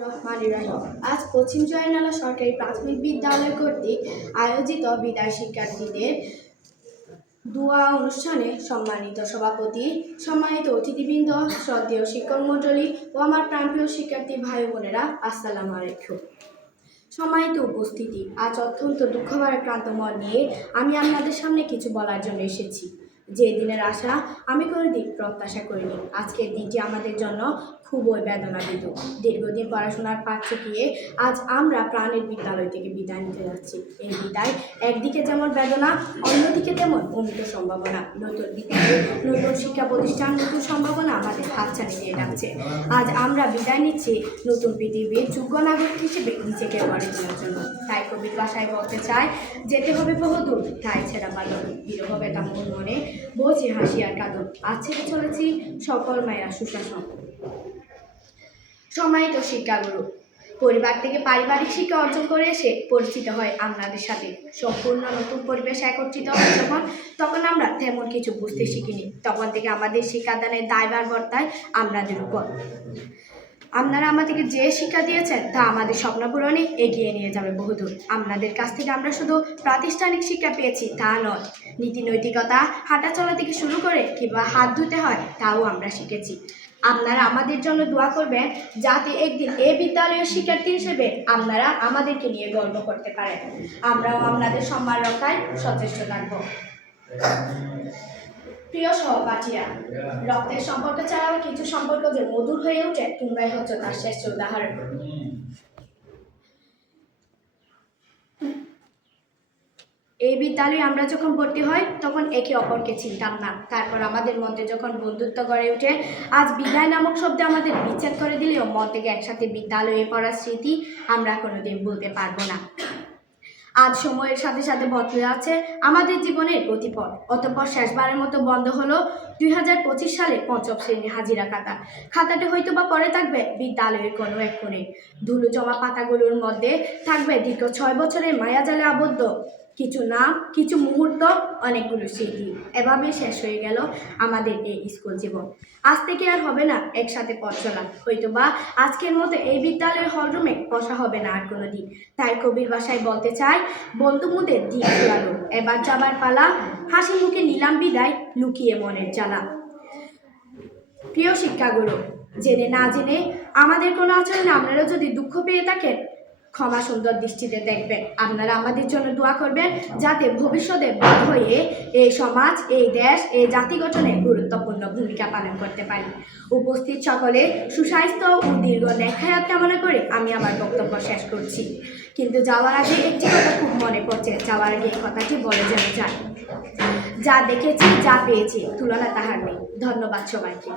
রহমানির রহিম। আজ পশ্চিম জয়নালা সরকারি প্রাথমিক বিদ্যালয় কর্তৃক আয়োজিত বিদায় শিক্ষার্থীদের দোয়া অনুষ্ঠানে সম্মানিত সভাপতি, সম্মানিত অতিথিবৃন্দ, শ্রদ্ধেয় শিক্ষক মণ্ডলী ও আমার প্রাণপ্রিয় শিক্ষার্থী ভাই বোনেরা, আসসালামু আলাইকুম। সম্মানিত উপস্থিতি, আজ অত্যন্ত দুঃখভারাক্রান্ত মন নিয়ে আমি আপনাদের সামনে কিছু বলার জন্য এসেছি। যে দিনের আশা আমি কোনোদিন প্রত্যাশা করিনি, আজকের দিনটি আমাদের জন্য খুবই বেদনাবিদ। দীর্ঘদিন পড়াশোনার পাঠ চুকিয়ে আজ আমরা প্রাণের বিদ্যালয় থেকে বিদায় নিতে যাচ্ছি। এই বিদায় একদিকে যেমন বেদনা, অন্যদিকে তেমন অমিত সম্ভাবনা। নতুন বিদ্যালয়, নতুন শিক্ষা প্রতিষ্ঠান, নতুন সম্ভাবনা আমাদের হাতছানি দিয়ে ডাকছে। আজ আমরা বিদায় নিচ্ছি নতুন পৃথিবীর যোগ্য নাগরিক হিসেবে নিজেকে গড়ে তোলার জন্য। তাই কবির ভাষায় বলতে চাই, যেতে হবে বহুদূর, তাই ছেড়া বাদল, বিরহ বেতা মন মনে বোঝে হাসি আর কাঁদন। আজ ছেড়ে চলেছি সকল মায়েরা সুশাসন। সম্মানিত শিক্ষাগুরু, পরিবার থেকে পারিবারিক শিক্ষা অর্জন করে এসে পরিচিত হয় আপনাদের সাথে। সম্পূর্ণ নতুন পরিবেশে একত্রিত হয় তখন আমরা তেমন কিছু বুঝতে শিখিনি। তখন থেকে আমাদের শিক্ষাদানের দায়ভার বর্তায় আপনাদের উপর। আপনারা আমাদেরকে যে শিক্ষা দিয়েছেন তা আমাদের স্বপ্ন পূরণে এগিয়ে নিয়ে যাবে বহুদূর। আপনাদের কাছ থেকে আমরা শুধু প্রাতিষ্ঠানিক শিক্ষা পেয়েছি তা নয়, নীতি নৈতিকতা, হাঁটা চলা থেকে শুরু করে কিংবা হাত ধুতে হয় তাও আমরা শিখেছি। আপনারা আমাদের জন্য দোয়া করবেন যাতে একদিন এই বিদ্যালয়ের শিক্ষার্থী হিসেবে আপনারা আমাদেরকে নিয়ে গর্ব করতে পারেন। আমরাও আপনাদের সম্মান রক্ষায় সচেষ্ট থাকব। প্রিয় সহপাঠীরা, রক্তের সম্পর্ক ছাড়াও কিছু সম্পর্ক যে মধুর হয়ে ওঠে, তোমরাই হচ্ছে তার শ্রেষ্ঠ উদাহরণ। এই বিদ্যালয়ে আমরা যখন ভর্তি হই তখন একে অপরকে চিনতাম না। তারপর আমাদের মধ্যে যখন বন্ধুত্ব গড়ে ওঠে, আজ বিদায় নামক শব্দে আমাদের বিচ্ছেদ করে দিলেও মন থেকে একসাথে বিদ্যালয়ে পড়ার স্মৃতি আমরা কোনোদিন ভুলতে পারবো না। আজ সময়ের সাথে সাথে বদলে যাচ্ছে আমাদের জীবনের গতিপথ। অতঃপর শেষবারের মতো বন্ধ হলো 2025 সালে পঞ্চম শ্রেণীর হাজিরা খাতা। খাতাটি হয়তো বা পরে থাকবে বিদ্যালয়ের কোনো এক কোণে। ধুলো জমা পাতাগুলোর মধ্যে থাকবে দীর্ঘ 6 বছরের মায়াজালে আবদ্ধ কিছু নাম, কিছু মুহূর্ত, অনেকগুলো স্মৃতি। এভাবেই শেষ হয়ে গেল আমাদের এই স্কুল জীবন। আজ থেকে আর হবে না একসাথে পথ চলা। হয়তো বা আজকের মতো এই বিদ্যালয়ের হলরুমে বসা হবে না আর কোনো দিন। তাই কবির ভাষায় বলতে চাই, বন্ধু মুদের দিক ফুরালো, এবার যাবার পালা, হাসি মুখে নিলাম বিদায়, লুকিয়ে মনের জ্বালা। প্রিয় শিক্ষাগুরু, জেনে না জেনে আমাদের কোনো আচরণে আপনারা যদি দুঃখ পেয়ে থাকেন, ক্ষমা সুন্দর দৃষ্টিতে দেখবেন। আপনারা আমাদের জন্য দোয়া করবেন যাতে ভবিষ্যতে বড় হয়ে এই সমাজ, এই দেশ, এই জাতি গঠনে গুরুত্বপূর্ণ ভূমিকা পালন করতে পারি। উপস্থিত সকলে সুস্বাস্থ্য ও দীর্ঘ নেখায়াত কামনা করে আমি আমার বক্তব্য শেষ করছি। কিন্তু যাওয়ার আগে একটি কথা খুব মনে পড়ছে, যাওয়ার আগে এই কথাটি বলে যেতে চাই, যা দেখেছি, যা পেয়েছি, তুলনা তাহার নেই। ধন্যবাদ সবাইকে।